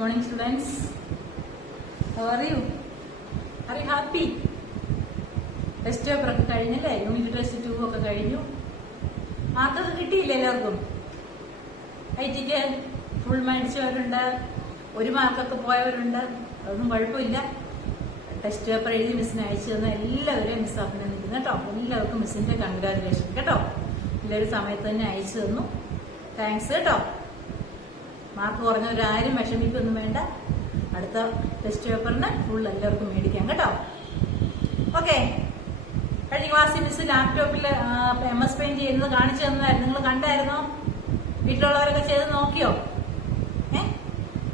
morning, students. How are you? Are you happy? Test paper ഒക്കെ കഴിഞ്ഞല്ലേ? Unit test 2 ഒക്കെ കഴിഞ്ഞു. മാർക്കൊക്കെ കിട്ടിയില്ലേ എല്ലാവർക്കും? ഐറ്റിക്ക് ഫുൾ മേടിച്ചവരുണ്ട്, ഒരു മാർക്കൊക്കെ പോയവരുണ്ട്. അതൊന്നും കുഴപ്പമില്ല. ടെസ്റ്റ് പേപ്പർ എഴുതി മിസ്സിന് അയച്ചു തന്ന എല്ലാവരെയും മിസ് അഭിനന്ദിക്കുന്നു കേട്ടോ. എല്ലാവർക്കും മിസ്സിന്റെ കൺഗ്രാജുലേഷൻ കേട്ടോ. എല്ലാവരും സമയത്ത് തന്നെ അയച്ചു തന്നു. താങ്ക്സ് കേട്ടോ. മാർക്ക് കുറഞ്ഞവരാരും വിഷമിക്കൊന്നും വേണ്ട. അടുത്ത ടെസ്റ്റ് പേപ്പറിന് ഫുൾ എല്ലാവർക്കും മേടിക്കാം കേട്ടോ. ഓക്കെ, കഴിഞ്ഞ ക്ലാസ്സിൽ മിസ് ലാപ്ടോപ്പിൽ MS പെയിന്റ് ചെയ്യുന്നത് കാണിച്ചു തന്നതായിരുന്നു. നിങ്ങൾ കണ്ടായിരുന്നോ? വീട്ടിലുള്ളവരൊക്കെ ചെയ്ത് നോക്കിയോ?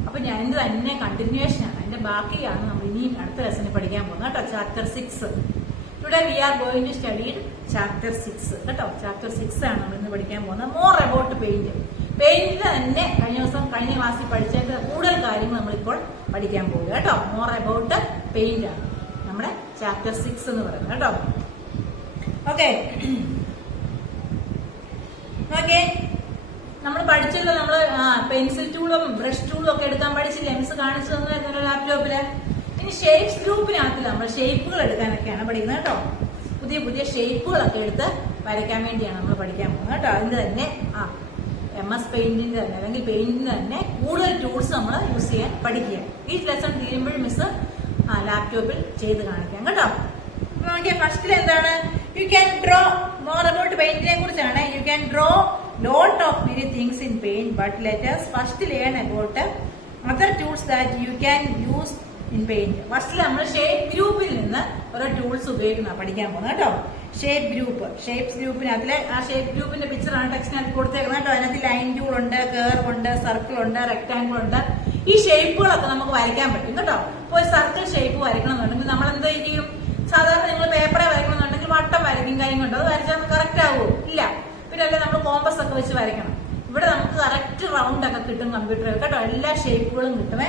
അപ്പൊ ഞാൻ ഇത് തന്നെ കണ്ടിന്യൂവേഷനാണ്, അതിന്റെ ബാക്കിയാണ് നമ്മൾ ഇനിയും അടുത്ത ലെസണിൽ പഠിക്കാൻ പോകുന്നത് കേട്ടോ. Chapter 6. Today we are going to study chapter 6 കേട്ടോ. ചാപ്റ്റർ 6 ആണ് നമ്മൾ ഇന്ന് പഠിക്കാൻ പോകുന്നത്. More about paint. പെയിന്റിന് തന്നെ കഴിഞ്ഞ ക്ലാസ്സിൽ പഠിച്ചതിന്റെ കൂടുതൽ കാര്യങ്ങൾ നമ്മളിപ്പോൾ പഠിക്കാൻ പോകുക കേട്ടോ. മോർ അബൌട്ട് പെയിന്റ് ആണ് നമ്മുടെ ചാപ്റ്റർ 6 എന്ന് പറയുന്നത് കേട്ടോ. ഓക്കെ, ഓക്കെ, നമ്മൾ പഠിച്ചല്ലോ. നമ്മള് പെൻസിൽ ടൂളും ബ്രഷ് ടൂളും ഒക്കെ എടുക്കാൻ പഠിച്ചില്ലേ? മിസ് കാണിച്ചു തന്നായിരുന്നല്ലോ ലാപ്ടോപ്പില്. ഇനി ഷേപ്സ് ഗ്രൂപ്പിനകത്തിൽ നമ്മൾ ഷേപ്പുകൾ എടുക്കാനൊക്കെയാണ് പഠിക്കുന്നത് കേട്ടോ. പുതിയ പുതിയ ഷേപ്പുകളൊക്കെ എടുത്ത് വരയ്ക്കാൻ വേണ്ടിയാണ് നമ്മൾ പഠിക്കാൻ പോകുന്നത് കേട്ടോ. അതിന്റെ തന്നെ MS പെയിന്റിന്റെ തന്നെ അല്ലെങ്കിൽ പെയിന്റിന്റെ തന്നെ കൂടുതൽ ടൂൾസ് നമ്മൾ യൂസ് ചെയ്യാൻ പഠിക്കുക. ഈ ലെസൺ തീരുമ്പോഴും മിസ് ലാപ്ടോപ്പിൽ ചെയ്ത് കാണിക്കാം കേട്ടോ. ഫസ്റ്റിൽ എന്താണ്? You can draw. More about പെയിന്റിനെ കുറിച്ചാണ്. You can draw lot of many things in paint, but let us first learn about other tools that you can use in paint. ഫസ്റ്റിൽ നമ്മൾ ഷേപ്പ് ഗ്രൂപ്പിൽ നിന്ന് ഓരോ ടൂൾസ് ഉപയോഗിക്കുന്ന പഠിക്കാൻ പോകുന്നത് കേട്ടോ. ഷേപ്പ് ഗ്രൂപ്പ്, ഷേപ്സ് ഗ്രൂപ്പിനകത്തിലെ ആ ഷേപ്പ് ഗ്രൂപ്പിന്റെ പിക്ചറാണ് ടെക്സ്റ്റിനകത്ത് കൊടുത്തേക്കുന്നത് കേട്ടോ. അതിനകത്ത് ലൈൻ ടൂൾ ഉണ്ട്, കർവ് ഉണ്ട്, സർക്കിൾ ഉണ്ട്, റെക്ടാങ്കിൾ ഉണ്ട്. ഈ ഷേപ്പുകളൊക്കെ നമുക്ക് വരയ്ക്കാൻ പറ്റും കേട്ടോ. ഇപ്പോൾ ഒരു സർക്കിൾ ഷേപ്പ് വരയ്ക്കണമെന്നുണ്ടെങ്കിൽ നമ്മൾ എന്താ ചെയ്യും? സാധാരണ നിങ്ങൾ പേപ്പറെ വരയ്ക്കണമെന്നുണ്ടെങ്കിൽ വട്ടം വരയ്ക്കും കാര്യം കൊണ്ട് അത് വരച്ചാൽ കറക്റ്റ് ആവുമോ? ഇല്ല. പിന്നെ നമ്മൾ കോമ്പസ് ഒക്കെ വെച്ച് വരയ്ക്കണം. ഇവിടെ നമുക്ക് കറക്റ്റ് റൗണ്ട് ഒക്കെ കിട്ടും കമ്പ്യൂട്ടറിൽ കേട്ടോ. എല്ലാ ഷേപ്പുകളും കിട്ടുമേ.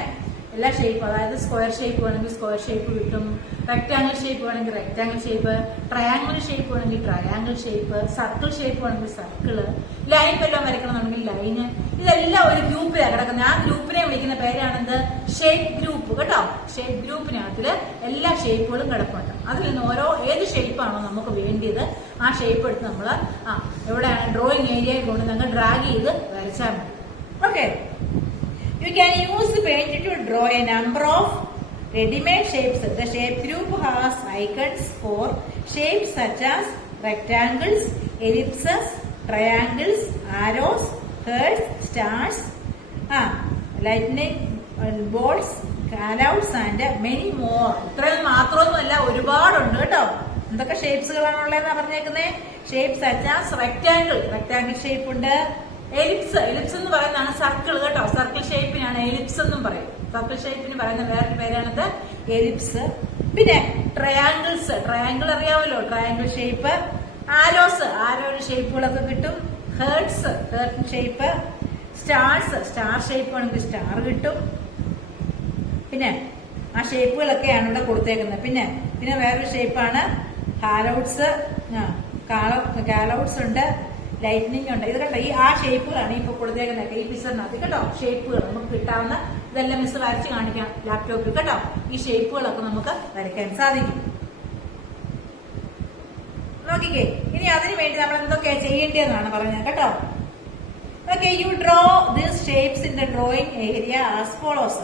എല്ലാ ഷേപ്പ്, അതായത് സ്ക്വയർ ഷേപ്പ് വേണമെങ്കിൽ സ്ക്വയർ ഷേപ്പ് കിട്ടും, റെക്ടാങ്കിൾ ഷേപ്പ് വേണമെങ്കിൽ റെക്ടാങ്കിൾ ഷേപ്പ്, ട്രയാങ്കിൾ ഷേപ്പ് വേണമെങ്കിൽ ട്രയാങ്കിൾ ഷേപ്പ്, സർക്കിൾ ഷേപ്പ് വേണമെങ്കിൽ സർക്കിള്, ലൈൻ വല്ലതും വരയ്ക്കണമെന്നുണ്ടെങ്കിൽ ലൈന്. ഇതെല്ലാം ഒരു ഗ്രൂപ്പിലാണ് കിടക്കുന്നത്. ആ ഗ്രൂപ്പിനെ വിളിക്കുന്ന പേരാണെന്ത്? ഷേപ്പ് ഗ്രൂപ്പ് കേട്ടോ. ഷേപ്പ് ഗ്രൂപ്പിനകത്തില് എല്ലാ ഷേപ്പുകളും കിടപ്പുണ്ട്. അതിൽ നിന്ന് ഏത് ഷേപ്പാണോ നമുക്ക് വേണ്ടിയത് ആ ഷേപ്പ് എടുത്ത് നമ്മൾ എവിടെയാണ് ഡ്രോയിങ് ഏരിയയിൽ കൊണ്ട് നമ്മൾ ഡ്രാഗ് ചെയ്ത് വരച്ചാൽ മതി. Okay, you can use paint to draw a number of ready-made shapes. The shape group has icons for shapes such as rectangles, ellipses, triangles, arrows, hearts, stars, lightning bolts, callouts and many more. ഇത്രയും മാത്രമൊന്നുമല്ല, ഒരുപാടുണ്ട് കേട്ടോ. എന്തൊക്കെ ഷേപ്സുകളാണുള്ളതെന്നാ പറഞ്ഞേക്കുന്നത്? Shapes such as rectangle, rectangle shape ഉണ്ട്. Ellipse, ellipse എന്ന് പറയുന്നതാണ് circle കേട്ടോ. സർക്കിൾ ഷേപ്പിനാണ് എലിപ്സ് എന്നും പറയും. സർക്കിൾ ഷേപ്പിന് പറയുന്ന വേറൊരു പേരാണിത് എലിപ്സ്. പിന്നെ ട്രയാങ്കിൾസ്, ട്രയാങ്കിൾ അറിയാമല്ലോ, ട്രയാങ്കിൾ ഷേപ്പ്. ആരോസ്, ആരോയുടെ ഷേപ്പുകളൊക്കെ കിട്ടും. Hearts, heart shape. Stars, star shape ആണെങ്കിൽ സ്റ്റാർ കിട്ടും. പിന്നെ ആ ഷേപ്പുകളൊക്കെയാണ് ഇവിടെ കൊടുത്തേക്കുന്നത്. പിന്നെ വേറൊരു ഷേപ്പാണ് ഹാലൗട്ട്സ്, കാലൗട്ട്സ് ഉണ്ട്, ലൈറ്റ്നിങ് ഉണ്ട്. ഇത് കണ്ടോ, ആ ഷേപ്പുകളാണ് ഇപ്പൊ കൊടുത്തേക്കുന്നത് ഈ പിക്ചറിനകത്ത് കേട്ടോ. ഷേപ്പുകൾ നമുക്ക് കിട്ടാവുന്ന ഇതെല്ലാം മിസ് വരച്ച് കാണിക്കാം ലാപ്ടോപ്പിൽ കേട്ടോ. ഈ ഷേപ്പുകളൊക്കെ നമുക്ക് വരയ്ക്കാൻ സാധിക്കും. നോക്കിക്കേ, ഇനി അതിനു വേണ്ടി നമ്മൾ എന്തൊക്കെ ചെയ്യേണ്ടതെന്നാണ് പറഞ്ഞത് കേട്ടോ. Okay, U draw these shapes in the drawing area as follows.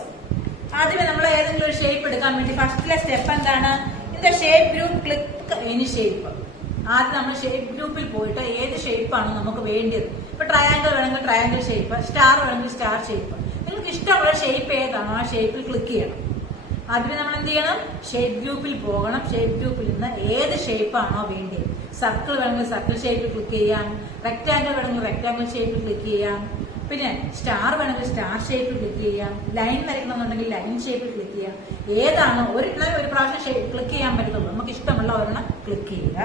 ആദ്യമേ നമ്മൾ ഏതെങ്കിലും ഒരു ഷേപ്പ് എടുക്കാൻ വേണ്ടി ഫസ്റ്റിലെ സ്റ്റെപ്പ് എന്താണ്? In the shape group click any shape. ആദ്യം നമ്മൾ ഷേപ്പ് ഗ്രൂപ്പിൽ പോയിട്ട് ഏത് ഷേപ്പാണ് നമുക്ക് വേണ്ടത്. ഇപ്പൊ ട്രയാങ്കിൾ വേണമെങ്കിൽ ട്രയാങ്കിൾ ഷേപ്പ്, സ്റ്റാർ വേണമെങ്കിൽ സ്റ്റാർ ഷേപ്പ്. നിങ്ങൾക്ക് ഇഷ്ടമുള്ള ഷേപ്പ് ഏതാണോ ആ ഷേപ്പിൽ ക്ലിക്ക് ചെയ്യണം. ആദ്യമേ നമ്മൾ എന്ത് ചെയ്യണം? ഷേപ്പ് ഗ്രൂപ്പിൽ പോകണം. ഷേപ്പ് ഗ്രൂപ്പിൽ നിന്ന് ഏത് ഷേപ്പാണോ വേണ്ടത്, സർക്കിൾ വേണമെങ്കിൽ സർക്കിൾ ഷേപ്പിൽ ക്ലിക്ക് ചെയ്യാം, റെക്ടാങ്കിൾ വേണമെങ്കിൽ റെക്ടാങ്കിൾ ഷേപ്പിൽ ക്ലിക്ക് ചെയ്യാം, പിന്നെ സ്റ്റാർ വേണമെങ്കിൽ സ്റ്റാർ ഷേപ്പിൽ ക്ലിക്ക് ചെയ്യാം, ലൈൻ വരയ്ക്കണമെന്നുണ്ടെങ്കിൽ ലൈൻ ഷേപ്പിൽ ക്ലിക്ക് ചെയ്യാം. ഏതാണോ ഒരു പ്രാവശ്യം ക്ലിക്ക് ചെയ്യാൻ പറ്റുള്ളൂ. നമുക്ക് ഇഷ്ടമുള്ള ഒരെണ്ണം ക്ലിക്ക് ചെയ്യുക.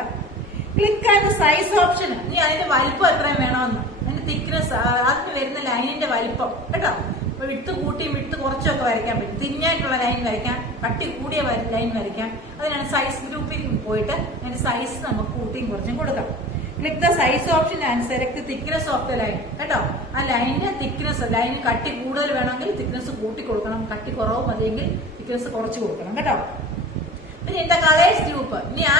Click and size option. ഇനി അതിന്റെ വലിപ്പം എത്രയും വേണമെന്ന്, അതിന്റെ തിക്നെസ്, അതിന് വരുന്ന ലൈനിന്റെ വലിപ്പം കേട്ടോ. വിട്ട് കൂട്ടിയും വിട്ട് കുറച്ചൊക്കെ വരയ്ക്കാൻ പറ്റും. തിരിഞ്ഞായിട്ടുള്ള ലൈൻ വരയ്ക്കാം, കട്ടി കൂടിയ ലൈൻ വരയ്ക്കാം. അതിനാണ് സൈസ് ഗ്രൂപ്പിൽ പോയിട്ട് അതിന്റെ സൈസ് നമുക്ക് കൂട്ടിയും കുറച്ചും കൊടുക്കാം. Click the size option and select thickness of the line. കേട്ടോ, ആ ലൈനിന്റെ തിക്നെസ്, ലൈന് കട്ടി കൂടുതൽ വേണമെങ്കിൽ തിക്നെസ് കൂട്ടി കൊടുക്കണം, കട്ടി കുറവ് മതിയെങ്കിൽ തിക്നെസ് കുറച്ച് കൊടുക്കണം. കേട്ടോ, പിന്നെ ഇതിന്റെ കളേഴ്സ് ഗ്രൂപ്പ്. ഇനി ആ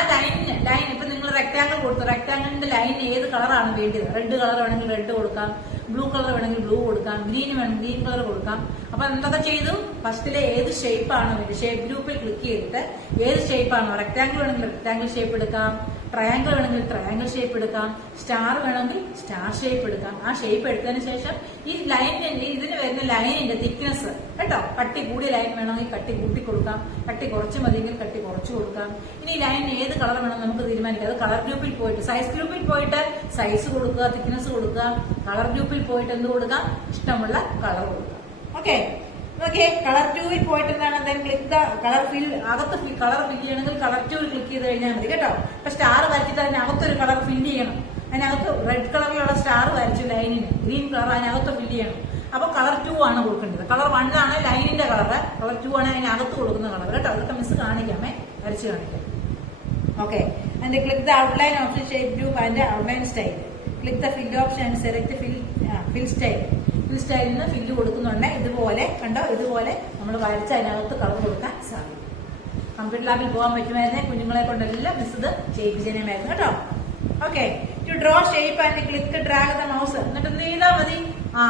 ലൈൻ ഇപ്പൊ നിങ്ങൾ റെക്ടാങ്കിൾ കൊടുത്തു, റെക്ടാങ്കിളിന്റെ ലൈൻ ഏത് കളറാണ് വേണ്ടത്? റെഡ് കളർ വേണമെങ്കിൽ റെഡ് കൊടുക്കാം, ബ്ലൂ കളർ വേണമെങ്കിൽ ബ്ലൂ കൊടുക്കാം, ഗ്രീൻ വേണമെങ്കിൽ ഗ്രീൻ കളർ കൊടുക്കാം. അപ്പൊ എന്തൊക്കെ ചെയ്തു? ഫസ്റ്റിലെ ഏത് ഷേപ്പ് ആണ് വേണ്ടത്, ഷേപ്പ് ഗ്രൂപ്പിൽ ക്ലിക്ക് ചെയ്തിട്ട് ഏത് ഷേപ്പ് ആണോ, റെക്ടാങ്കിൾ വേണമെങ്കിൽ റെക്ടാങ്കിൾ ഷേപ്പ് എടുക്കാം, ട്രയാങ്കിൾ വേണമെങ്കിൽ ട്രയാങ്കിൾ ഷേപ്പ് എടുക്കാം, സ്റ്റാർ വേണമെങ്കിൽ സ്റ്റാർ ഷേപ്പ് എടുക്കാം. ആ ഷേപ്പ് എടുത്തതിന് ശേഷം ഈ ലൈനിന്റെ, ഇതിന് വരുന്ന ലൈനിന്റെ തിക്നെസ്, കേട്ടോ, കട്ടി കൂടിയ ലൈൻ വേണമെങ്കിൽ കട്ടി കൂട്ടി കൊടുക്കാം, കട്ടി കുറച്ച് മതിയെങ്കിൽ കട്ടി കുറച്ച് കൊടുക്കാം. ഇനി ലൈനിന് ഏത് കളർ വേണം നമുക്ക് തീരുമാനിക്കാം. അത് കളർ ഗ്രൂപ്പിൽ പോയിട്ട്, സൈസ് ഗ്രൂപ്പിൽ പോയിട്ട് സൈസ് കൊടുക്കുക, തിക്നെസ് കൊടുക്കുക. കളർ ഗ്രൂപ്പിൽ പോയിട്ട് എന്ത് കൊടുക്കാം? ഇഷ്ടമുള്ള കളർ കൊടുക്കുക. ഓക്കെ, കളർ ടൂവിൽ പോയിട്ട് എന്താണ്, ക്ലിക്ക് ദ കളർ ഫിൽ. അകത്ത് കളർ ഫിൽ ചെയ്യണമെങ്കിൽ കളർ ടൂവിൽ ക്ലിക്ക് ചെയ്ത് കഴിഞ്ഞാൽ മതി. കേട്ടോ, അപ്പൊ സ്റ്റാർ വരച്ചിട്ട് അതിനകത്തൊരു കളർ ഫില്ല് ചെയ്യണം. അതിനകത്ത് റെഡ് കളറിലുള്ള സ്റ്റാർ വരച്ചു ലൈനിന്, ഗ്രീൻ കളർ അതിനകത്ത് ഫില്ല് ചെയ്യണം. അപ്പൊ കളർ 2 ആണ് കൊടുക്കേണ്ടത്. കളർ 1 ആണ് ലൈനിന്റെ കളർ, കളർ 2 ആണ് അതിനകത്ത് കൊടുക്കുന്ന കളർ. കേട്ടോ, അതൊക്കെ മിസ് കാണിക്കാമേ, വരച്ച് കാണിക്കാം. Okay, and click the outline option, shape group and outline style. Click the fill option and select fill style. Fill സ്റ്റൈലിൽ നിന്ന് ഫില്ല് കൊടുക്കുന്നുണ്ട്. ഇതുപോലെ കണ്ടോ, ഇതുപോലെ നമ്മൾ വരച്ച് അതിനകത്ത് കളർ കൊടുക്കാൻ സാധിക്കും. കമ്പ്യൂട്ടർ ലാബിൽ പോകാൻ പറ്റുമായിരുന്നേ കുഞ്ഞുങ്ങളെ കൊണ്ടെല്ലാം മിസ് ഇത് ചെയ്യിപ്പിച്ചേനായിരുന്നു. കേട്ടോ, okay. To draw shape and click drag the mouse. എന്നിട്ട് എന്ത് ചെയ്താൽ മതി?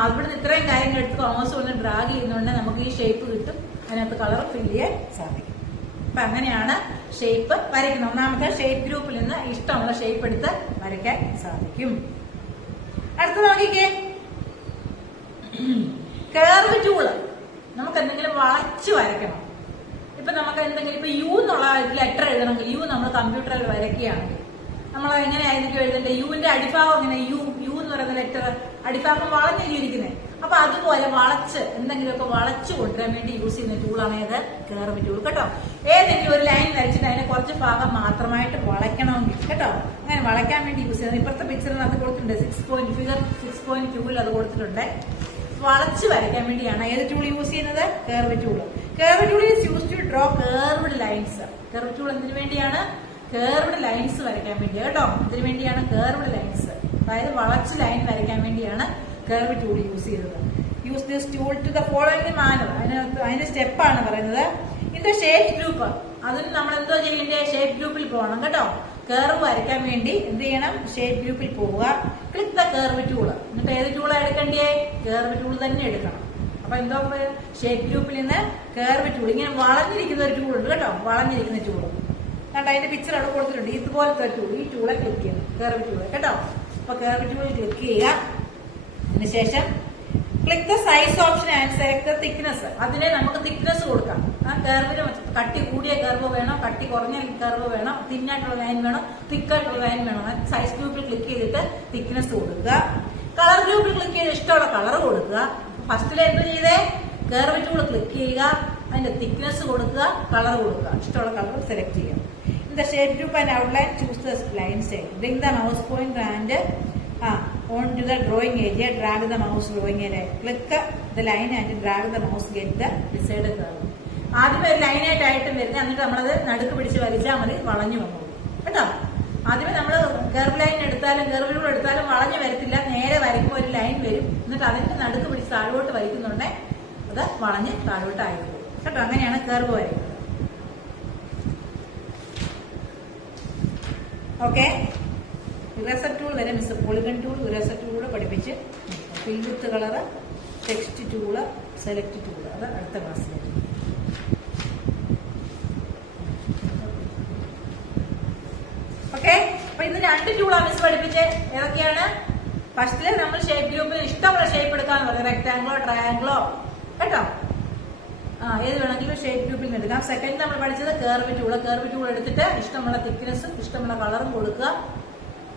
ഇവിടുന്ന് ഇത്രയും കാര്യങ്ങൾ എടുത്ത് മൗസ് കൊണ്ട് ഡ്രാഗ് ചെയ്യുന്നുണ്ട് നമുക്ക് ഈ ഷേപ്പ് കിട്ടും, അതിനകത്ത് കളർ ഫില്ല് ചെയ്യാൻ സാധിക്കും. അപ്പൊ അങ്ങനെയാണ് ഷേപ്പ് വരയ്ക്കുന്നത്. ഒന്നാമത്തെ ഷേപ്പ് ഗ്രൂപ്പിൽ നിന്ന് ഇഷ്ടമുള്ള ഷേപ്പ് എടുത്ത് വരയ്ക്കാൻ സാധിക്കും. അടുത്ത നോക്കിക്കേ, കർവ് ടൂള്. നമുക്ക് എന്തെങ്കിലും വളച്ച് വരയ്ക്കണം. ഇപ്പൊ നമുക്ക് എന്തെങ്കിലും ഇപ്പൊ യു എന്നുള്ള ലെറ്റർ എഴുതണമെങ്കിൽ, യു നമ്മൾ കമ്പ്യൂട്ടറിൽ വരയ്ക്കുകയാണെങ്കിൽ നമ്മൾ എങ്ങനെയായിരിക്കും എഴുതേണ്ടത്? യുവിന്റെ അടിഭാഗം എങ്ങനെ, യു എന്ന് പറയുന്ന ലെറ്റർ അടിഭാഗം വളഞ്ഞിരിക്കുന്നത്. അപ്പൊ അതുപോലെ വളച്ച് എന്തെങ്കിലുമൊക്കെ വളച്ചു കൊണ്ടുവരാൻ വേണ്ടി യൂസ് ചെയ്യുന്ന ടൂളാണ് ഏത്? Curve tool. കേട്ടോ, ഏതെങ്കിലും ഒരു ലൈൻ വരച്ചിട്ട് അതിനെ കുറച്ച് ഭാഗം മാത്രമായിട്ട് വളയ്ക്കണമെങ്കിൽ, കേട്ടോ, അങ്ങനെ വളയ്ക്കാൻ വേണ്ടി യൂസ് ചെയ്യുന്നത്. ഇപ്പോഴത്തെ പിക്ചറിനകത്ത് കൊടുത്തിട്ടുണ്ട്, 6.2 അത് കൊടുത്തിട്ടുണ്ട്. വളച്ച് വരയ്ക്കാൻ വേണ്ടിയാണ് ഏത് ടൂൾ യൂസ് ചെയ്യുന്നത്? Curve tool. Curve tool is use to draw curved lines. Curve tool എന്തിനു വേണ്ടിയാണ്? കർവ്ഡ് ലൈൻസ് വരയ്ക്കാൻ വേണ്ടി. കേട്ടോ, ഇതിനു വേണ്ടിയാണ് കർവ്ഡ് ലൈൻസ്, അതായത് വളച്ച് ലൈൻ വരയ്ക്കാൻ വേണ്ടിയാണ് കർവ് ടൂൾ യൂസ് ചെയ്തത്. Use this tool to the following manner. അതിന്റെ സ്റ്റെപ്പാണ് പറയുന്നത്. ഇൻ ദ ഷേപ്പ് ഗ്രൂപ്പ്, അതിന് നമ്മൾ എന്തോ ചെയ്യേണ്ടത്? ഷേപ്പ് ഗ്രൂപ്പിൽ പോകണം. കേട്ടോ, കർവ് വരയ്ക്കാൻ വേണ്ടി എന്ത് ചെയ്യണം? ഷേപ്പ് ഗ്രൂപ്പിൽ പോവുക, ക്ലിക്ക് ദ കർവ് ടൂൾ. എന്നിട്ട് ഏത് ടൂളാണ് എടുക്കേണ്ടേ? കർവ് ടൂൾ തന്നെ എടുക്കണം. അപ്പൊ എന്തോ ഷേപ്പ് ഗ്രൂപ്പിൽ നിന്ന് കർവ് ടൂൾ, ഇങ്ങനെ വളഞ്ഞിരിക്കുന്ന ഒരു ടൂൾ ഉണ്ട്. കേട്ടോ, വളഞ്ഞിരിക്കുന്ന ടൂൾ കണ്ടോ, അതിന്റെ പിക്ചർ അവിടെ കൊടുത്തിട്ടുണ്ട്. ഇതുപോലത്തെ ടൂൾ, ഈ ടൂളെ ക്ലിക്ക് ചെയ്യണം, കർവ് ടൂൾ. കേട്ടോ, അപ്പൊ കർവ് ടൂളിൽ ക്ലിക്ക് ചെയ്യുക. അതിനുശേഷം click the size option and select the thickness. അതിനെ നമുക്ക് തിക്നെസ് കൊടുക്കാം. ആ കർവിന് കട്ടി കൂടിയ കർവ് വേണം, കട്ടി കുറഞ്ഞ കർവ് വേണം, തിന്നായിട്ടുള്ള ലൈൻ വേണം, തിക്കായിട്ടുള്ള ലൈൻ വേണം. സൈസ് ഗ്രൂപ്പിൽ ക്ലിക്ക് ചെയ്തിട്ട് തിക്നെസ് കൊടുക്കുക. കളർ ഗ്രൂപ്പിൽ ക്ലിക്ക് ചെയ്ത് ഇഷ്ടമുള്ള കളർ കൊടുക്കുക. ഫസ്റ്റിൽ എന്ത് ചെയ്തേ? കർവ് ടൂൾ ക്ലിക്ക് ചെയ്യുക, അതിന്റെ തിക്നെസ് കൊടുക്കുക, കളർ കൊടുക്കുക, ഇഷ്ടമുള്ള കളർ സെലക്ട് ചെയ്യുക. In the shape group and outline choose the line style. Bring the mouse point and on to the drawing area, drag the mouse drawing area, click the line and drag the mouse, get the desired curve. ആദ്യം ഒരു ലൈനായിട്ടായിട്ടും വരുന്നത്, എന്നിട്ട് നമ്മളത് നടുക്ക് പിടിച്ച് വലിച്ചാൽ മതി, വളഞ്ഞു വന്നു. കേട്ടോ, ആദ്യമേ നമ്മൾ കർവ് ലൈൻ എടുത്താലും കർവ് ടൂൾ എടുത്താലും വളഞ്ഞു വരത്തില്ല, നേരെ വരയ്ക്കുമ്പോൾ ഒരു ലൈൻ വരും. എന്നിട്ട് അതിന്റെ നടുക്ക് പിടിച്ച് താഴോട്ട് വലിക്കുന്നുണ്ടെ അത് വളഞ്ഞ് താഴോട്ട് ആയിരിക്കും. കേട്ടോ, അങ്ങനെയാണ് കർവ് വരയ്ക്കുന്നത്. ഓക്കെ, ഇറേസർ ടൂൾ വരെ മിസ് പോളിഗൺ ടൂൾ, ഇറേസർ ടൂളൂടെ പഠിപ്പിച്ച് fill with colour, text tool, select tool, അത് അടുത്ത ക്ലാസ്സിലേക്ക്. ഓക്കെ, അപ്പൊ ഇന്ന് 2 ടൂളാണ് മിസ് പഠിപ്പിച്ച്. ഏതൊക്കെയാണ്? ഫസ്റ്റില് നമ്മൾ ഷേപ്പ് ഗ്രൂപ്പിൽ ഇഷ്ടമുള്ള ഷേപ്പ് എടുക്കാന്ന് പറയും, റെക്ടാങ്കിളോ ട്രയാങ്കിളോ. കേട്ടോ, ഏത് വേണമെങ്കിലും ഷേപ്പ് ഗ്രൂപ്പിൽ നിന്ന് എടുക്കാം. സെക്കൻഡ് നമ്മൾ പഠിച്ചത് കർവ് ടൂള്. കർവ് ടൂൾ എടുത്തിട്ട് ഇഷ്ടമുള്ള തിക്നെസ്സും ഇഷ്ടമുള്ള കളറും കൊടുക്കുക,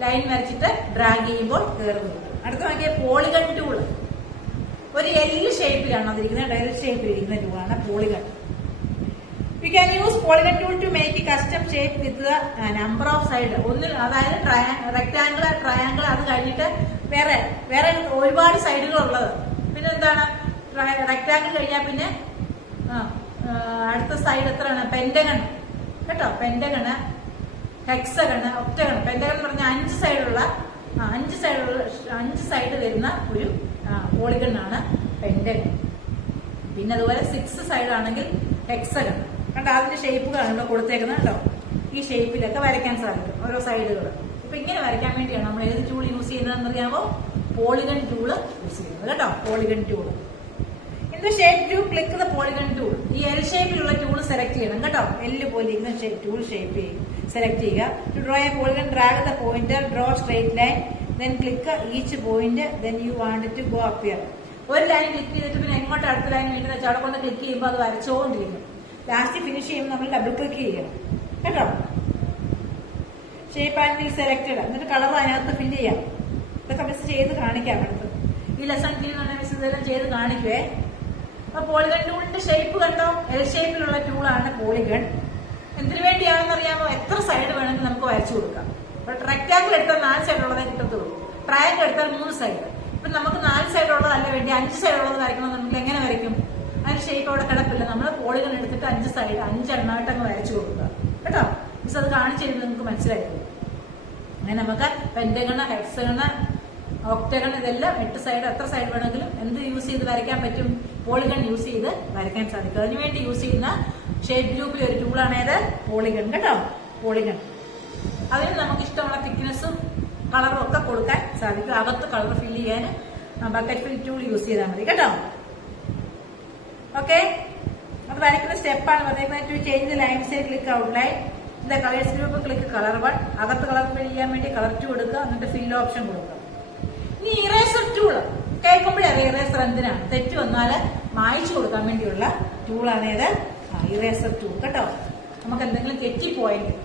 ലൈൻ വരച്ചിട്ട് ഡ്രാഗ് ചെയ്യുമ്പോൾ കർവ് കിട്ടും. അടുത്ത നോക്കിയ പോളിഗൺ ടൂള്. ഒരു എൽ ഷേപ്പിലാണ് അതിരിക്കുന്നത്, എൽ ഷേപ്പിലിരിക്കുന്ന ടൂളാണ് polygon. You can use polygon tool to make custom shape with the number of side. ഒന്നിൽ, അതായത് റെക്ടാങ്കിൾ, ട്രയാങ്കിൾ, അത് കഴിഞ്ഞിട്ട് വേറെ വേറെ ഒരുപാട് സൈഡുകൾ ഉള്ളത്. പിന്നെ എന്താണ്? റെക്ടാങ്കിൾ കഴിഞ്ഞാൽ പിന്നെ അടുത്ത സൈഡ് എത്രയാണ്? പെന്റഗൺ. കേട്ടോ, പെന്റഗണ്, ഹെക്സഗൺ, ഒക്ടഗൺ. പെന്റഗൺ എന്ന് പറഞ്ഞാൽ 5 സൈഡ് വരുന്ന ഒരു പോളിഗൺ ആണ് പെന്റഗൺ. പിന്നെ അതുപോലെ 6 സൈഡ് ആണെങ്കിൽ ഹെക്സഗൺ. കണ്ടോ, അതിന്റെ ഷേപ്പുകളാണ് ഇവിടെ കൊടുത്തേക്കുന്നത്. കേട്ടോ, ഈ ഷേപ്പിലൊക്കെ വരയ്ക്കാൻ സാധിക്കും ഓരോ സൈഡുകൾ. ഇപ്പൊ ഇങ്ങനെ വരയ്ക്കാൻ വേണ്ടിയാണ് നമ്മൾ ഏത് ടൂൾ യൂസ് ചെയ്യുന്നതെന്ന് അറിയാമോ? പോളിഗൺ ടൂള് യൂസ് ചെയ്യുന്നത്. കേട്ടോ, polygon tool. In the shape to click the polygon tool. ഈ എൽ ഷേപ്പിലുള്ള ടൂൾ സെലക്ട് ചെയ്യണം. കേട്ടോ, എല്ല് പോലെ ഇങ്ങനെ ടൂൾ ഷേപ്പ് സെലക്ട് ചെയ്യുക. To draw a polygon, drag the pointer, draw straight line, then click each point, then you want to go appear. ഒരു line click ചെയ്തിട്ട് പിന്നെ എങ്ങോട്ട് അടുത്ത ലൈൻ വേണ്ടി വെച്ചാൽ അവിടെ കൊണ്ട് ക്ലിക്ക് ചെയ്യുമ്പോൾ അത് വരച്ചോണ്ടിരിക്കും. ലാസ്റ്റ് ഫിനിഷ് ചെയ്യുമ്പോൾ നമ്മൾ ഡബിൾ ക്ലിക്ക് ചെയ്യണം. കേട്ടോ, ഷേപ്പ് ആൻഡ് ഫിൽ സെലക്റ്റഡ്. എന്നിട്ട് കളർ അതിനകത്ത് ഫില്ല് ചെയ്യാം. ഇതൊക്കെ മിസ് ചെയ്ത് കാണിക്കാം അടുത്ത്. ഈ ലെസൺ ചെയ്യുന്ന മിസ് ഇതെല്ലാം ചെയ്ത് കാണിക്കുവേ. അപ്പൊ പോളിഗൺ ടൂളിന്റെ ഷേപ്പ് കണ്ടോ? എൽ ഷേപ്പിലുള്ള ടൂളാണ് പോളിഗൺ. എന്തിനു വേണ്ടിയാണെന്ന് അറിയാമോ? എത്ര സൈഡ് വേണമെങ്കിൽ നമുക്ക് വരച്ചു കൊടുക്കാം. അപ്പൊ റെക്ടാങ്കിൾ എടുത്താൽ 4 സൈഡുള്ളതേ കിട്ടത്തുള്ളൂ. ട്രയാങ്കിൾ എടുത്താൽ 3 സൈഡ്. ഇപ്പൊ നമുക്ക് 4 സൈഡുള്ളതല്ല വേണ്ടി 5 സൈഡുള്ളത് വരയ്ക്കണം. നമുക്ക് എങ്ങനെ വരയ്ക്കും? അതിന് ഷേപ്പ് അവിടെ കിടപ്പില്ല. നമ്മൾ പോളിഗൺ എടുത്തിട്ട് 5 സൈഡ് 5 എണ്ണമായിട്ട് അങ്ങ് വരച്ചു കൊടുക്കുക. കേട്ടോ, മിസ് അത് കാണിച്ചു തരുമ്പോൾ നിങ്ങൾക്ക് മനസ്സിലായിരിക്കും. അങ്ങനെ നമുക്ക് പെന്റഗണ്, ഹെക്സഗണ്, ഒക്ടഗൺ ഇതെല്ലാം 8 സൈഡ്, എത്ര സൈഡ് വേണമെങ്കിലും എന്ത് യൂസ് ചെയ്ത് വരയ്ക്കാൻ പറ്റും? പോളിഗൺ യൂസ് ചെയ്ത് വരയ്ക്കാൻ സാധിക്കും. അതിനുവേണ്ടി യൂസ് ചെയ്യുന്ന ഷേപ്പ് ഗ്രൂപ്പിൽ ഒരു ടൂളാണ് ഏത്? പോളിഗൺ. കേട്ടോ, പോളിഗൺ. അതിന് നമുക്ക് ഇഷ്ടമുള്ള തിക്നെസ്സും കളറും ഒക്കെ കൊടുക്കാൻ സാധിക്കും. അകത്ത് കളർ ഫില്ല് ചെയ്യാൻ ബക്കറ്റ് ഫിൽ ടൂൾ യൂസ് ചെയ്താൽ മതി. കേട്ടോ, ഓക്കെ. അത് വരയ്ക്കുന്ന സ്റ്റെപ്പാണ് പറയുന്നത്. To change the lines click outline, the colours group click colour 1. അകത്ത് കളർ ഫിൽ ചെയ്യാൻ വേണ്ടി കളർ 2 എടുക്കുക. എന്നിട്ട് ഫിൽ ഓപ്ഷൻ കൊടുക്കുക. ഇനി ഇറേസർ ടൂൾ കേൾക്കുമ്പോഴറിയാം ഇറേസർ എന്തിനാണ്. തെറ്റ് വന്നാൽ മായ്ച്ചു കൊടുക്കാൻ വേണ്ടിയുള്ള ടൂളാണ് ഏത്? Eraser tool. കേട്ടോ, നമുക്ക് എന്തെങ്കിലും തെറ്റിപ്പോയെങ്കിൽ.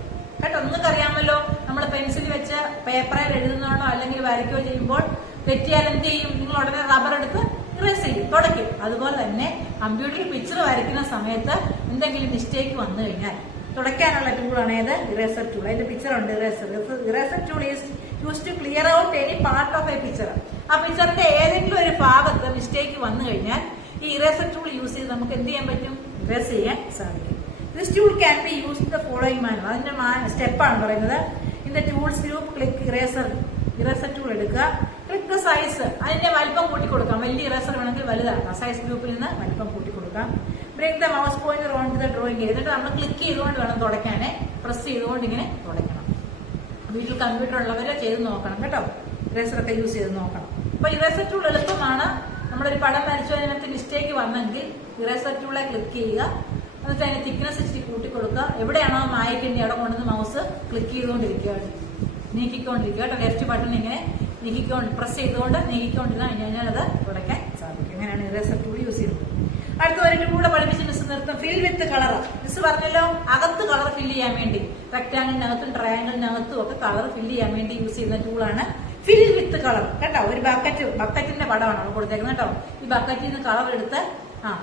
കേട്ടോ, നിങ്ങൾക്കറിയാമല്ലോ, നമ്മൾ പെൻസിൽ വെച്ച് പേപ്പറിൽ എഴുതുന്നതാണോ അല്ലെങ്കിൽ വരയ്ക്കുകയോ ചെയ്യുമ്പോൾ തെറ്റിയാൽ എന്ത് ചെയ്യും? നിങ്ങൾ ഉടനെ റബ്ബർ എടുത്ത് ഇറേസ് ചെയ്യും, തുടയ്ക്കും. അതുപോലെ തന്നെ കമ്പ്യൂട്ടറിൽ പിക്ചർ വരയ്ക്കുന്ന സമയത്ത് എന്തെങ്കിലും മിസ്റ്റേക്ക് വന്നു കഴിഞ്ഞാൽ തുടയ്ക്കാനുള്ള ടൂളാണ് ഏത്? Eraser tool. അതിന്റെ പിക്ചർ ഉണ്ട്. Eraser tool is use to clear out any part of a picture. ആ പിക്ചറിന്റെ ഏതെങ്കിലും ഒരു ഭാഗത്ത് മിസ്റ്റേക്ക് വന്നു കഴിഞ്ഞാൽ ഈ ഇറേസർ ടൂൾ യൂസ് ചെയ്ത് നമുക്ക് എന്ത് ചെയ്യാൻ പറ്റും? ഇറേസ് ചെയ്യാൻ സാധിക്കും. This tool can be use the following manner. അതിന്റെ സ്റ്റെപ്പാണ് പറയുന്നത്. In the tools group click eraser tool എടുക്കുക. Click the size. അതിന്റെ വലിപ്പം കൂട്ടി കൊടുക്കാം. വലിയ ഇറേസർ വേണമെങ്കിൽ വലുതാക്കാം. സൈസ് ഗ്രൂപ്പിൽ നിന്ന് വലിപ്പം കൂട്ടി കൊടുക്കാം. Bring the mouse pointer on to the drawing. എന്നിട്ട് നമ്മൾ ക്ലിക്ക് ചെയ്തുകൊണ്ട് വേണം തുടയ്ക്കാനേ. പ്രസ് ചെയ്തുകൊണ്ട് ഇങ്ങനെ തുടയ്ക്കണം. വീട്ടിൽ കമ്പ്യൂട്ടർ ഉള്ളവരെ ചെയ്ത് നോക്കണം. കേട്ടോ, ഇറേസറൊക്കെ യൂസ് ചെയ്ത് നോക്കണം. അപ്പൊ ഇറേസർ ടൂൾ എളുപ്പമാണ്. നമ്മളൊരു പടം വരച്ചു അതിനകത്ത് മിസ്റ്റേക്ക് വന്നെങ്കിൽ ഇറേസർ ടൂളെ ക്ലിക്ക് ചെയ്യുക. എന്നിട്ട് അതിന് തിക്നെസ് ഇച്ചിരി കൂട്ടി കൊടുക്കുക. എവിടെയാണോ മായ്ക്കേണ്ടി അവിടെ കൊണ്ടുവന്ന് മൗസ് ക്ലിക്ക് ചെയ്തുകൊണ്ടിരിക്കുക, നീക്കിക്കൊണ്ടിരിക്കുക. കേട്ടോ, ലെഫ്റ്റ് ബട്ടൺ ഇങ്ങനെ പ്രസ് ചെയ്തുകൊണ്ട് നീക്കിക്കൊണ്ടിരുന്നാൽ കഴിഞ്ഞാൽ അത് തുടയ്ക്കാൻ സാധിക്കും. അങ്ങനെയാണ് ഇറേസർ ടൂൾ യൂസ് ചെയ്യുന്നത്. അടുത്ത ഒരു കൂടെ പഠിപ്പിച്ച് മിസ് നിർത്തും. ഫിൽ വിത്ത് കളർ. മിസ് പറഞ്ഞല്ലോ, അകത്ത് കളർ ഫില്ല് ചെയ്യാൻ വേണ്ടി റെക്ടാങ്കിളിനകത്തും ട്രയാങ്കിളിനകത്തും ഒക്കെ കളർ ഫില്ല് ചെയ്യാൻ വേണ്ടി യൂസ് ചെയ്യുന്ന ടൂളാണ് ഫിൽ വിത്ത് കളർ. കേട്ടോ, ഒരു ബക്കറ്റിന്റെ പടമാണ് കൊടുത്തേക്കുന്നത്. കേട്ടോ, ഈ ബക്കറ്റിൽ നിന്ന് കളർ എടുത്ത്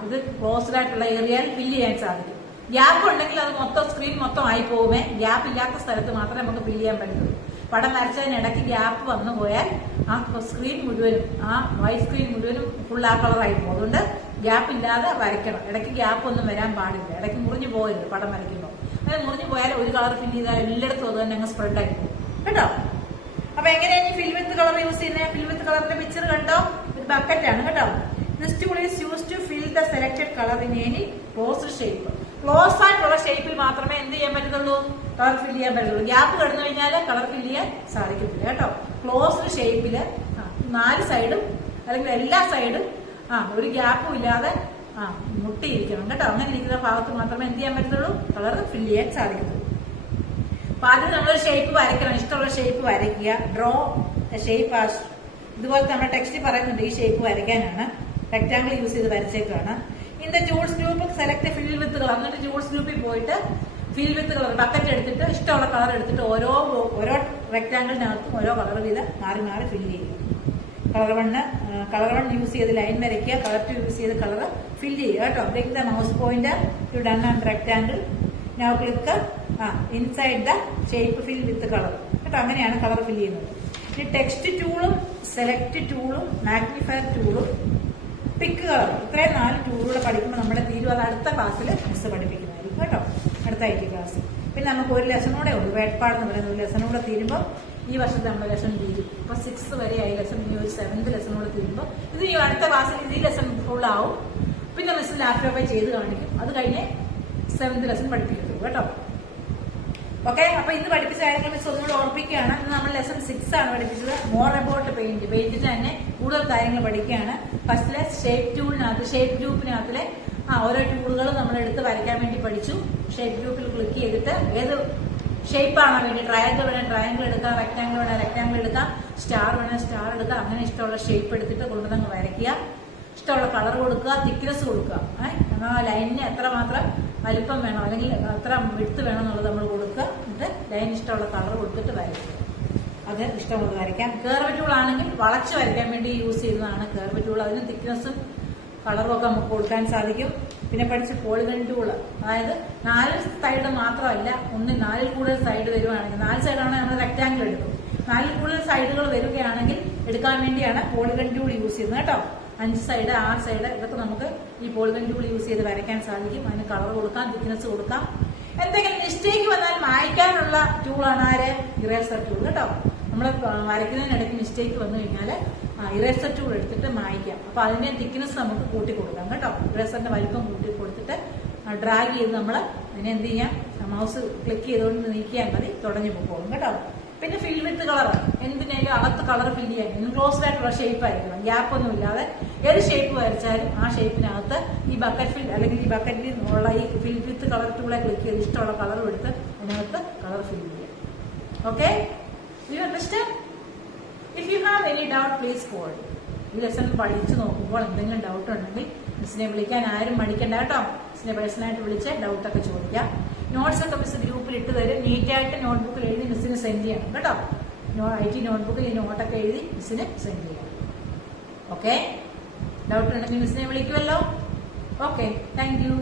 ഇത് ക്ലോസ്ഡ് ആയിട്ടുള്ള ഏരിയയിൽ ഫില്ല് ചെയ്യാൻ സാധിക്കും. ഗ്യാപ്പ് ഉണ്ടെങ്കിൽ അത് സ്ക്രീൻ മൊത്തം ആയി പോകുമേ. ഗ്യാപ്പ് ഇല്ലാത്ത സ്ഥലത്ത് മാത്രമേ നമുക്ക് ഫില്ല് ചെയ്യാൻ പറ്റുള്ളൂ. പടം വരച്ചതിനിടയ്ക്ക് ഗ്യാപ്പ് വന്നു പോയാൽ ആ സ്ക്രീൻ മുഴുവനും, ആ വൈറ്റ് സ്ക്രീൻ മുഴുവനും ഫുൾ ആ കളറായി പോകും. അതുകൊണ്ട് ഗ്യാപ്പ് ഇല്ലാതെ വരയ്ക്കണം. ഇടയ്ക്ക് ഗ്യാപ്പ് ഒന്നും വരാൻ പാടില്ല. ഇടയ്ക്ക് മുറിഞ്ഞു പോകരുത് പടം വരയ്ക്കുമ്പോൾ. അങ്ങനെ മുറിഞ്ഞു പോയാൽ ഒരു കളർ ഫില്ല് ചെയ്താൽ എല്ലായിടത്തും അത് തന്നെ അങ്ങ് സ്പ്രെഡ് ആയി പോകും. കേട്ടോ, അപ്പൊ എങ്ങനെയാണ് ഫിൽ വിത്ത് കളർ യൂസ് ചെയ്യുന്നത്? ഫിൽ വിത്ത് കളറിന്റെ പിക്ചർ കണ്ടോ? ഒരു ബക്കറ്റാണ്. കേട്ടോ, this tool is use to fill the selected colour in any closed shape. Close ആയിട്ടുള്ള ഷേപ്പിൽ മാത്രമേ എന്ത് ചെയ്യാൻ പറ്റത്തുള്ളൂ? കളർ ഫില്ല് ചെയ്യാൻ പറ്റുള്ളൂ. ഗ്യാപ്പ് കിടന്നു കഴിഞ്ഞാൽ കളർ ഫില്ല് ചെയ്യാൻ സാധിക്കത്തില്ല. കേട്ടോ, ക്ലോസ്ഡ് ഷേപ്പില് 4 സൈഡും അല്ലെങ്കിൽ എല്ലാ സൈഡും ഒരു ഗ്യാപ്പും ഇല്ലാതെ മുട്ടിയിരിക്കണം. കേട്ടോ, അങ്ങനെ ഇരിക്കുന്ന ഭാഗത്ത് മാത്രമേ എന്ത് ചെയ്യാൻ പറ്റത്തുള്ളൂ? കളർ ഫില്ല് ചെയ്യാൻ സാധിക്കത്തുള്ളൂ. അപ്പൊ ആദ്യം നമ്മളൊരു ഷേപ്പ് വരയ്ക്കണം. ഇഷ്ടമുള്ള ഷേപ്പ് വരയ്ക്കുക. Draw shape. ഇതുപോലെ നമ്മുടെ ടെക്സ്റ്റ് പറയുന്നുണ്ട് ഈ ഷേപ്പ് വരയ്ക്കാനാണ്. റെക്ടാങ്കിൾ യൂസ് ചെയ്ത് വരച്ചേക്കാണ്. In the tools group select fill with colour. എന്നിട്ട് ടൂൾസ് ഗ്രൂപ്പിൽ പോയിട്ട് ഫിൽ വിത്ത് കളർ ബക്കറ്റ് എടുത്തിട്ട് ഇഷ്ടമുള്ള കളർ എടുത്തിട്ട് ഓരോ റെക്ടാങ്കിളിനകത്തും ഓരോ കളർ വീതം മാറി മാറി ഫില്ല് ചെയ്യുക. കളർ 1 യൂസ് ചെയ്ത് ലൈൻ വരയ്ക്കുക. കളർ 2 യൂസ് ചെയ്ത് കളർ ഫില്ല് ചെയ്യുക. കേട്ടോ, bring the mouse pointer to done on rectangle. Now click inside the shape fill with colour. കേട്ടോ, അങ്ങനെയാണ് കളർ ഫില്ല് ചെയ്യുന്നത്. ഇനി ടെക്സ്റ്റ് ടൂളും സെലക്ട് ടൂളും മാഗ്നിഫയർ ടൂളും പിക്ക് കളർ, ഇത്രയും 4 ടൂളുകൾ പഠിക്കുമ്പോൾ നമ്മുടെ തീരും. അത് അടുത്ത ക്ലാസ്സിൽ മിസ് പഠിപ്പിക്കുന്നതായിരിക്കും. കേട്ടോ, അടുത്ത IT ക്ലാസ്. പിന്നെ നമുക്ക് ഒരു ലെസൺ കൂടെ ഉള്ളൂ. വേട്പാട് എന്ന് പറയുന്ന ഒരു ലെസൺ കൂടെ തീരുമ്പോൾ ഈ വർഷത്തെ നമ്മുടെ ലെസൺ തീരും. ഇപ്പൊ 6th വരെ ആയി ലെസൺ. ഈ ഒരു 7th ലെസൺ കൂടെ തീരുമ്പോൾ ഇത് ഈ അടുത്ത ക്ലാസ്സിൽ ഈ ലെസൺ ഫുൾ ആവും. പിന്നെ മിസ് ലാപ്ടോപ്പിൽ ചെയ്ത് കാണിക്കും. അത് കഴിഞ്ഞ് 7th ലെസൺ പഠിപ്പിക്കത്തുള്ളൂ കേട്ടോ. ഓക്കെ, അപ്പൊ ഇന്ന് പഠിപ്പിച്ച കാര്യങ്ങൾ മിസ് ഒന്നുകൂടെ ഓർപ്പിക്കുകയാണ്. ഇന്ന് നമ്മൾ ലെസൺ 6 ആണ് പഠിപ്പിച്ചത്. More about paint. പെയിന്റിന് തന്നെ കൂടുതൽ കാര്യങ്ങൾ പഠിക്കുകയാണ്. ഫസ്റ്റിലെ ഷേപ്പ് ടൂളിനകത്ത്, ഷേപ്പ് ഗ്രൂപ്പിനകത്തിലെ ഓരോ ടൂളുകൾ നമ്മൾ എടുത്ത് വരയ്ക്കാൻ വേണ്ടി പഠിച്ചു. ഷേപ്പ് ഗ്രൂപ്പിൽ ക്ലിക്ക് ചെയ്തിട്ട് ഏത് ഷേപ്പാണോ വേണ്ടി, ട്രയാങ്കിൾ വേണേൽ ട്രയാങ്കിൾ എടുക്കാം, റെക്ടാങ്കിൾ വേണേൽ റെക്ടാങ്കിൾ എടുക്കാം, സ്റ്റാർ വേണേൽ സ്റ്റാർ എടുക്കാം. അങ്ങനെ ഇഷ്ടമുള്ള ഷേപ്പ് എടുത്തിട്ട് കൊണ്ടുവന്ന് വരയ്ക്കുക. ഇഷ്ടമുള്ള കളർ കൊടുക്കുക, തിക്നെസ് കൊടുക്കുക. ആ ലൈനിന് എത്രമാത്രം വലിപ്പം വേണം അല്ലെങ്കിൽ എത്ര വിടുത്ത് വേണം എന്നുള്ളത് നമ്മൾ കൊടുക്കുക. എന്നിട്ട് ലൈൻ ഇഷ്ടമുള്ള കളർ കൊടുത്തിട്ട് വരയ്ക്കുക. അത് ഇഷ്ടമുള്ളത് വരയ്ക്കാം. കേർവ് ടൂൾ ആണെങ്കിൽ വളച്ച് വരയ്ക്കാൻ വേണ്ടി യൂസ് ചെയ്യുന്നതാണ് കേർവ് ടൂൾ. അതിന് തിക്നെസ്സും കളറും ഒക്കെ നമുക്ക് കൊടുക്കാൻ സാധിക്കും. പിന്നെ പഠിച്ച പോളിഗൺ ടൂൾ, അതായത് 4 സൈഡ് മാത്രമല്ല, 4 കൂടുതൽ സൈഡ് വരുവാണെങ്കിൽ, 4 സൈഡാണെങ്കിൽ നമ്മൾ റെക്ടാങ്കിൾ എടുക്കും. 4 കൂടുതൽ സൈഡുകൾ വരികയാണെങ്കിൽ എടുക്കാൻ വേണ്ടിയാണ് പോളിഗൺ ടൂൾ യൂസ് ചെയ്യുന്നത് കേട്ടോ. 5 സൈഡ് 6 സൈഡ് ഇതൊക്കെ നമുക്ക് ഈ പോളിഗൺ ടൂൾ യൂസ് ചെയ്ത് വരയ്ക്കാൻ സാധിക്കും. അതിന് കളർ കൊടുക്കാം, തിക്നെസ് കൊടുക്കാം. എന്തെങ്കിലും മിസ്റ്റേക്ക് വന്നാൽ മായ്ക്കാനുള്ള ടൂളാണ് ആര്? ഇറേസർ ടൂൾ കേട്ടോ. നമ്മൾ വരയ്ക്കുന്നതിനിടയ്ക്ക് മിസ്റ്റേക്ക് വന്നു കഴിഞ്ഞാൽ ഇറേസർ ടൂൾ എടുത്തിട്ട് മായ്ക്കാം. അപ്പൊ അതിന്റെ തിക്നെസ് നമുക്ക് കൂട്ടി കൊടുക്കാം കേട്ടോ. ഇറേസറിന്റെ വലിപ്പം കൂട്ടി കൊടുത്തിട്ട് ഡ്രാഗ് ചെയ്ത് നമ്മൾ അതിനെ എന്ത് ചെയ്യാം, മൗസ് ക്ലിക്ക് ചെയ്തുകൊണ്ട് നീക്കിയാൽ മതി, തുടങ്ങി പോകും കേട്ടോ. പിന്നെ ഫിൽ വിത്ത് കളർ, എന്തിനേലും അകത്ത് കളർ ഫില്ല് ചെയ്യാൻ എൻക്ലോസ്ഡ് ആയിട്ടുള്ള ഷേപ്പ് ആയിരിക്കണം. ഗ്യാപ്പ് ഒന്നും ഇല്ലാതെ ഏത് ഷേപ്പ് വരച്ചാലും ആ ഷേപ്പിനകത്ത് ഈ ബക്കറ്റ് ഫിൽ അല്ലെങ്കിൽ ഈ ബക്കറ്റിൽ ഉള്ള ഈ ഫിൽ വിത്ത് കളർ ടൂളെ ക്ലിക്ക് ചെയ്ത് ഇഷ്ടമുള്ള കളർ എടുത്ത് അതിനകത്ത് കളർ ഫില്ല് ചെയ്യാം. Okay, you understand? If you have any doubt please call. ഈ ലെസൺ പഠിച്ചു നോക്കുമ്പോൾ എന്തെങ്കിലും ഡൗട്ട് ഉണ്ടെങ്കിൽ മിസ്സിനെ വിളിക്കാൻ ആരും മടിക്കണ്ട കേട്ടോ. മിസ്സിനെ പേഴ്സണലായിട്ട് വിളിച്ച് ഡൗട്ടൊക്കെ ചോദിക്കാം. നോട്ട്സ് ഒക്കെ മിസ് ഗ്രൂപ്പിൽ ഇട്ട് തരും. നീറ്റായിട്ട് നോട്ട്ബുക്കിൽ എഴുതി മിസ്സിന് സെൻഡ് ചെയ്യണം കേട്ടോ. IT നോട്ട്ബുക്കിൽ ഈ നോട്ടൊക്കെ എഴുതി മിസ്സിന് സെൻഡ് ചെയ്യണം. ഓക്കെ, ഡൗട്ട് ഉണ്ടെങ്കിൽ മിസ്സിനെ വിളിക്കുമല്ലോ. Okay, thank U.